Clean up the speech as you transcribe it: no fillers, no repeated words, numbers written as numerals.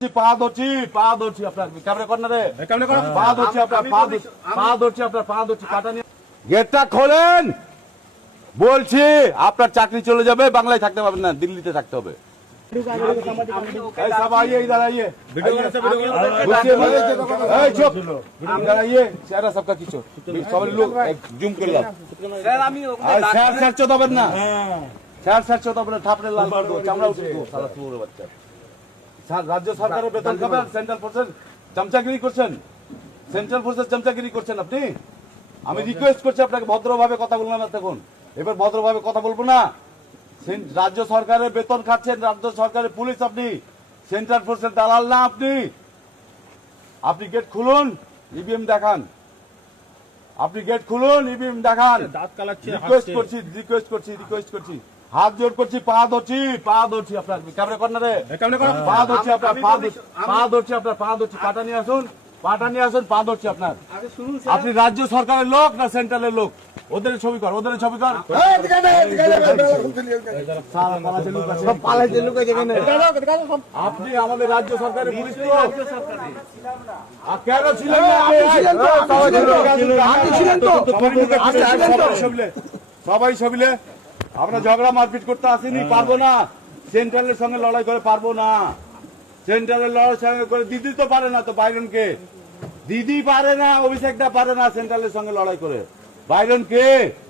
পা ধরছি আপনার ক্যামেরা কর্নারে পা ধরছি আপনার পা ধরছি কাটা নিয়ে গেটটা খোলেন বলছি। আপনার চাকরি চলে যাবে, বাংলায় থাকতে পারবেন না, দিল্লিতে থাকতে হবে। सब आइए, इधर आइए, चुप, इधर आइए, चेहरा सबका खींचो, सब लोग जूम कर लो। স্যার চোদাবেন না, স্যার চোদাবেন না, ঠাপড়ে লাল করে দেবো, চামড়া উঠে দেবো, সারা শুয়োরের বাচ্চা। রাজ্য সরকারের বেতন খাবেন, সেন্ট্রাল ফোর্সের চামচাগিরি করছেন, সেন্ট্রাল ফোর্সের চামচাগিরি করছেন আপনি। আমি রিকোয়েস্ট করছি আপনাকে ভদ্রভাবে কথা বললাম এতক্ষণ, এবার ভদ্রভাবে কথা বলবো না। রাজ্য সরকারের বেতন খাচ্ছেন, রাজ্য সরকারের পুলিশ আপনি, সেন্ট্রাল ফোর্সের দালাল না আপনি। আপনি গেট খুলুন, ইভিএম দেখান, আপনি গেট খুলুন, ইভিএম দেখান। রিকোয়েস্ট করছি, হাত জোর করছি, পা ধরছি আপনার ক্যামেরা কর্নারে পা ধরছি আপনার পা ধরছি কাটা নিয়ে আসুন, পাটা নিয়ে আসুন, পা ধরছি আপনার। আপনি রাজ্য সরকারের লোক না সেন্ট্রালের লোক? ওদের ছবি কর, আপনি আমাদের রাজ্য সরকারের পুলিশ তো কেন ছিলেন না? সবাই সবিলে আমরা ঝগড়া মারপিট করতে আসিনি, পারবো না। সেন্ট্রালের সঙ্গে লড়াই করে পারবো না, সেন্ট্রালের লড়াই সঙ্গে করে দিদি তো পারে না, তো বাইরনকে দিদি পারে না, অভিষেকটা পারে না সেন্ট্রালের সঙ্গে লড়াই করে। বাইরন কে?